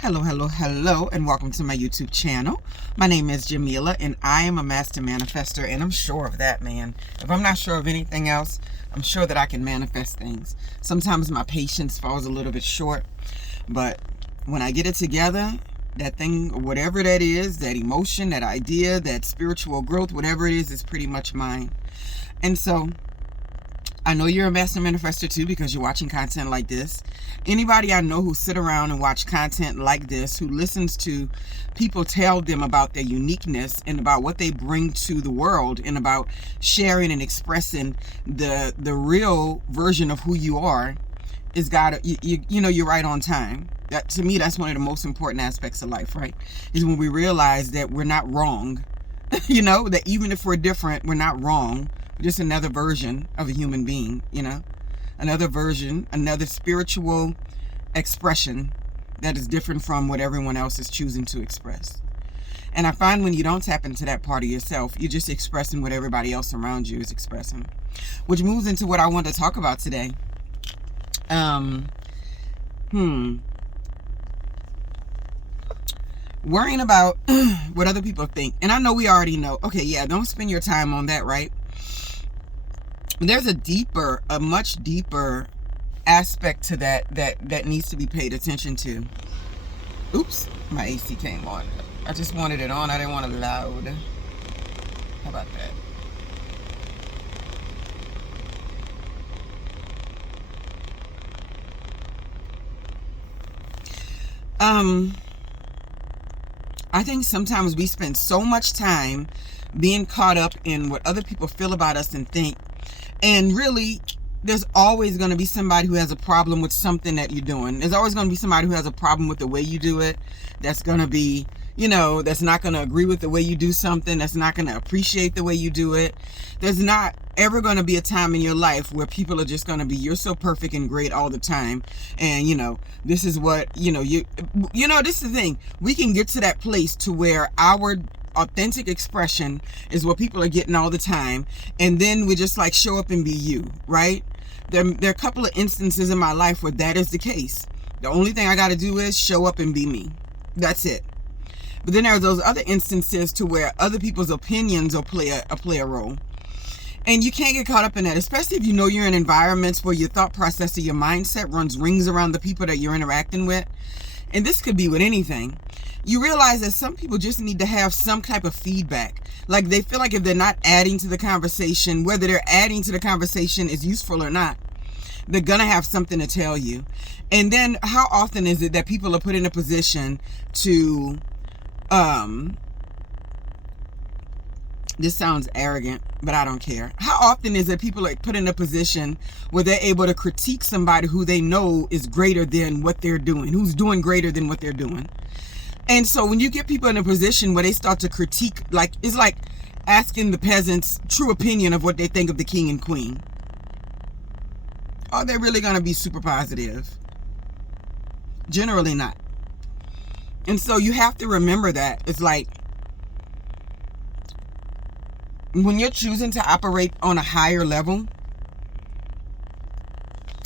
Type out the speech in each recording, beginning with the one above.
Hello, hello, hello, and welcome to my YouTube channel. My name is Jameelah, and I am a master manifester, and I'm sure of that, man. If I'm not sure of anything else, I'm sure that I can manifest things. Sometimes my patience falls a little bit short, but when I get it together, that thing, whatever that is, that emotion, that idea, that spiritual growth, whatever it is pretty much mine. And so, I know you're a master manifester too because you're watching content like this. Anybody I know who sit around and watch content like this, who listens to people tell them about their uniqueness and about what they bring to the world and about sharing and expressing the real version of who you are, is got you're right on time. That, to me, that's one of the most important aspects of life, right? Is when we realize that we're not wrong. That even if we're different, we're not wrong. Just another version of a human being, another version, another spiritual expression that is different from what everyone else is choosing to express. And I find when you don't tap into that part of yourself, you're just expressing what everybody else around you is expressing. Which moves into what I want to talk about today. Worrying about what other people think. And I know we already know. Okay, yeah, don't spend your time on that, right? There's a much deeper aspect to that needs to be paid attention to. Oops, my AC came on. I just wanted it on. I didn't want it loud. How about that? I think sometimes we spend so much time being caught up in what other people feel about us and think. And really, there's always going to be somebody who has a problem with something that you're doing. There's always going to be somebody who has a problem with the way you do it. That's going to be, that's not going to agree with the way you do something. That's not going to appreciate the way you do it. There's not ever going to be a time in your life where people are just going to be, you're so perfect and great all the time. And, this is what, this is the thing. We can get to that place to where our authentic expression is what people are getting all the time, and then we just like show up and be you, right? There are a couple of instances in my life where that is the case. The only thing I got to do is show up and be me. That's it. But then there are those other instances to where other people's opinions will play a role, and you can't get caught up in that, especially if you're in environments where your thought process or your mindset runs rings around the people that you're interacting with. And this could be with anything. You realize that some people just need to have some type of feedback. Like they feel like if they're not adding to the conversation, whether they're adding to the conversation is useful or not, they're going to have something to tell you. And then how often is it that people are put in a position to, this sounds arrogant, but I don't care. How often is it people are put in a position where they're able to critique somebody who they know is greater than what they're doing, who's doing greater than what they're doing? And so when you get people in a position where they start to critique, it's like asking the peasants' true opinion of what they think of the king and queen. Are they really going to be super positive? Generally not. And so you have to remember that. It's like, when you're choosing to operate on a higher level,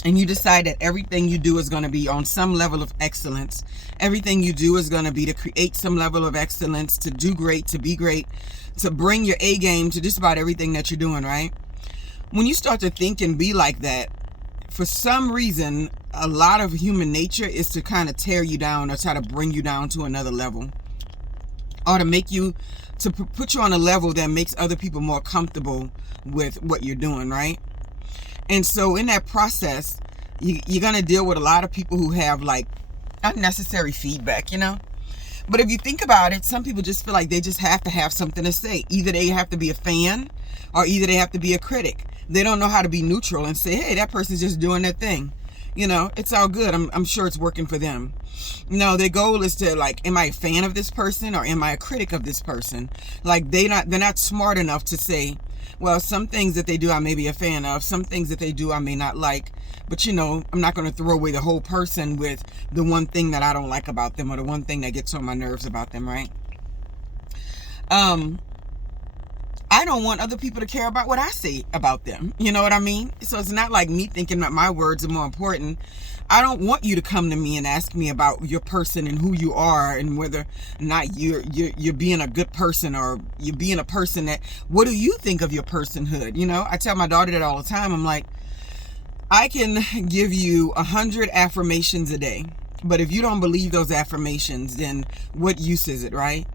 and you decide that everything you do is going to be on some level of excellence, everything you do is going to be to create some level of excellence, to do great, to be great, to bring your A game to just about everything that you're doing, right? When you start to think and be like that, for some reason, a lot of human nature is to kind of tear you down or try to bring you down to another level, or to make you, to put you on a level that makes other people more comfortable with what you're doing, right? And so in that process, you're going to deal with a lot of people who have like unnecessary feedback, But if you think about it, some people just feel like they just have to have something to say. Either they have to be a fan or either they have to be a critic. They don't know how to be neutral and say, hey, that person's just doing their thing. It's all good. I'm sure it's working for them. No, their goal is to am I a fan of this person or am I a critic of this person? Like they're not smart enough to say, well, some things that they do I may be a fan of, some things that they do I may not like, but I'm not going to throw away the whole person with the one thing that I don't like about them or the one thing that gets on my nerves about them, right? I don't want other people to care about what I say about them. You know what I mean? So it's not like me thinking that my words are more important. I don't want you to come to me and ask me about your person and who you are and whether or not you're being a good person or you're being a person that, what do you think of your personhood? You know, I tell my daughter that all the time. I'm like, I can give you 100 affirmations a day, but if you don't believe those affirmations, then what use is it, right?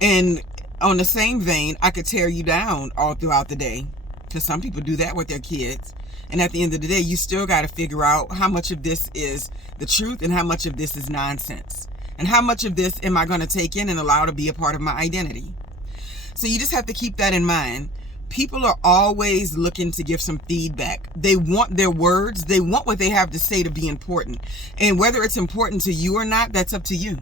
And on the same vein, I could tear you down all throughout the day, because some people do that with their kids. And at the end of the day, you still got to figure out how much of this is the truth and how much of this is nonsense. And how much of this am I going to take in and allow to be a part of my identity? So you just have to keep that in mind. People are always looking to give some feedback. They want their words. They want what they have to say to be important. And whether it's important to you or not, that's up to you.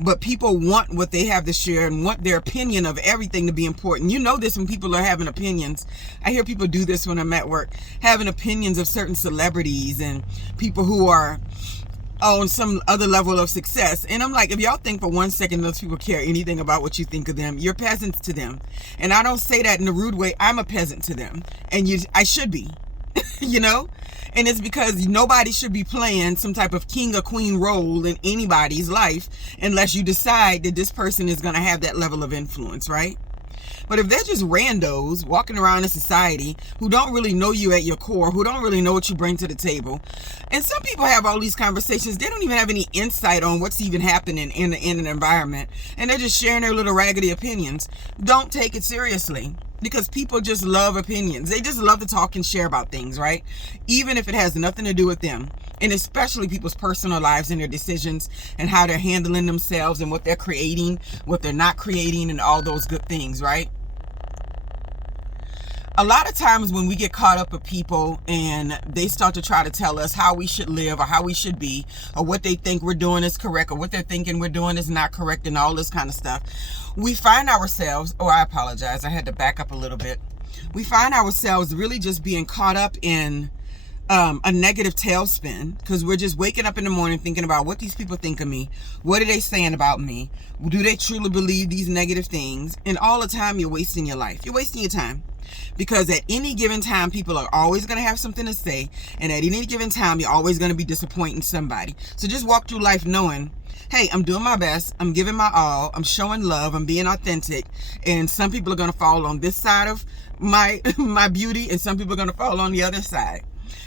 But people want what they have to share and want their opinion of everything to be important. You know this when people are having opinions. I hear people do this when I'm at work, having opinions of certain celebrities and people who are on some other level of success. And I'm like, if y'all think for 1 second those people care anything about what you think of them, you're peasants to them. And I don't say that in a rude way. I'm a peasant to them. And I should be, you know? And it's because nobody should be playing some type of king or queen role in anybody's life unless you decide that this person is going to have that level of influence, right? But if they're just randos walking around in society who don't really know you at your core, who don't really know what you bring to the table, and some people have all these conversations, they don't even have any insight on what's even happening in an environment, and they're just sharing their little raggedy opinions, don't take it seriously. Because people just love opinions. They just love to talk and share about things, right? Even if it has nothing to do with them. And especially people's personal lives and their decisions and how they're handling themselves and what they're creating, what they're not creating, and all those good things, right? A lot of times when we get caught up with people and they start to try to tell us how we should live or how we should be or what they think we're doing is correct or what they're thinking we're doing is not correct and all this kind of stuff, we find ourselves, I apologize, I had to back up a little bit. We find ourselves really just being caught up in a negative tailspin because we're just waking up in the morning thinking about what these people think of me. What are they saying about me? Do they truly believe these negative things? And all the time you're wasting your life. You're wasting your time. Because at any given time, people are always going to have something to say. And at any given time, you're always going to be disappointing somebody. So just walk through life knowing, hey, I'm doing my best. I'm giving my all. I'm showing love. I'm being authentic. And some people are going to fall on this side of my beauty. And some people are going to fall on the other side.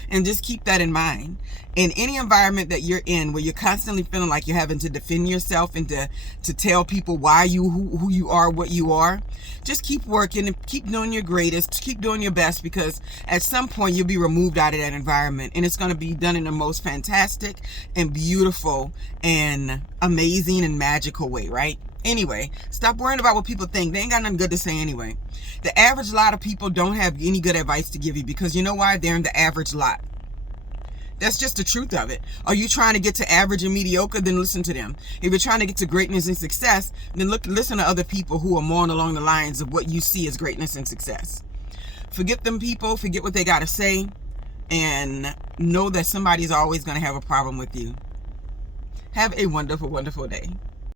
And just keep that in mind. In any environment that you're in where you're constantly feeling like you're having to defend yourself and to tell people why you who you are, what you are, just keep working and keep doing your greatest, keep doing your best, because at some point you'll be removed out of that environment and it's going to be done in the most fantastic and beautiful and amazing and magical way, right? Anyway, stop worrying about what people think. They ain't got nothing good to say anyway. The average lot of people don't have any good advice to give you because you know why? They're in the average lot. That's just the truth of it. Are you trying to get to average and mediocre? Then listen to them. If you're trying to get to greatness and success, then listen to other people who are more along the lines of what you see as greatness and success. Forget them people. Forget what they got to say. And know that somebody's always going to have a problem with you. Have a wonderful, wonderful day.